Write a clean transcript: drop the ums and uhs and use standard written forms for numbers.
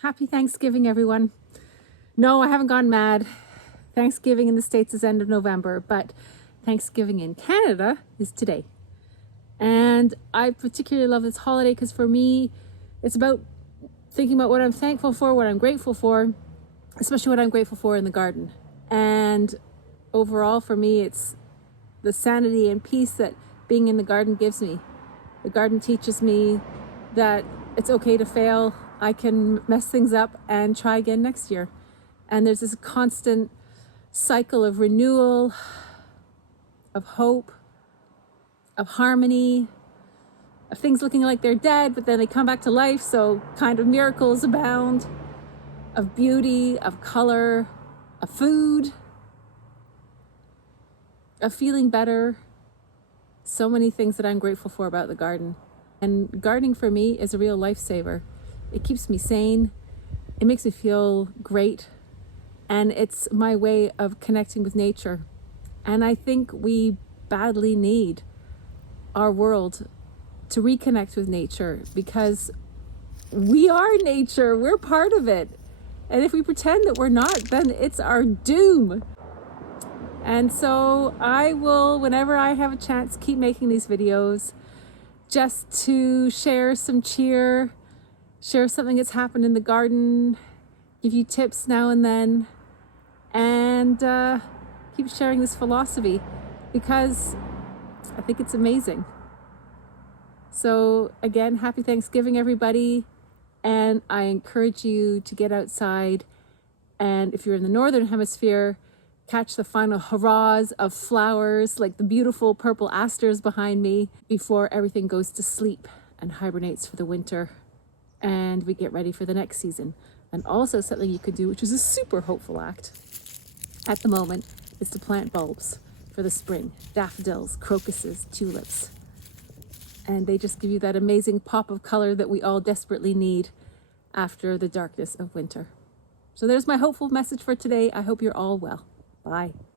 Happy Thanksgiving, everyone. No, I haven't gone mad. Thanksgiving in the States is end of November, but Thanksgiving in Canada is today. And I particularly love this holiday because for me, it's about thinking about what I'm thankful for, what I'm grateful for, especially what I'm grateful for in the garden. And overall, for me, it's the sanity and peace that being in the garden gives me. The garden teaches me that it's okay to fail. I can mess things up and try again next year. And there's this constant cycle of renewal, of hope, of harmony, of things looking like they're dead, but then they come back to life. So kind of miracles abound, of beauty, of color, of food, of feeling better. So many things that I'm grateful for about the garden. And gardening for me is a real lifesaver. It keeps me sane. It makes me feel great. And it's my way of connecting with nature. And I think we badly need our world to reconnect with nature because we are nature. We're part of it. And if we pretend that we're not, then it's our doom. And so I will, whenever I have a chance, keep making these videos just to share some cheer, share something that's happened in the garden, give you tips now and then, and keep sharing this philosophy because I think it's amazing. So again, happy Thanksgiving, everybody. And I encourage you to get outside. And if you're in the Northern Hemisphere, catch the final hurrahs of flowers like the beautiful purple asters behind me before everything goes to sleep and hibernates for the winter and we get ready for the next season. And also something you could do, which is a super hopeful act at the moment, is to plant bulbs for the spring, daffodils, crocuses, tulips. And they just give you that amazing pop of color that we all desperately need after the darkness of winter. So there's my hopeful message for today. I hope you're all well. Bye.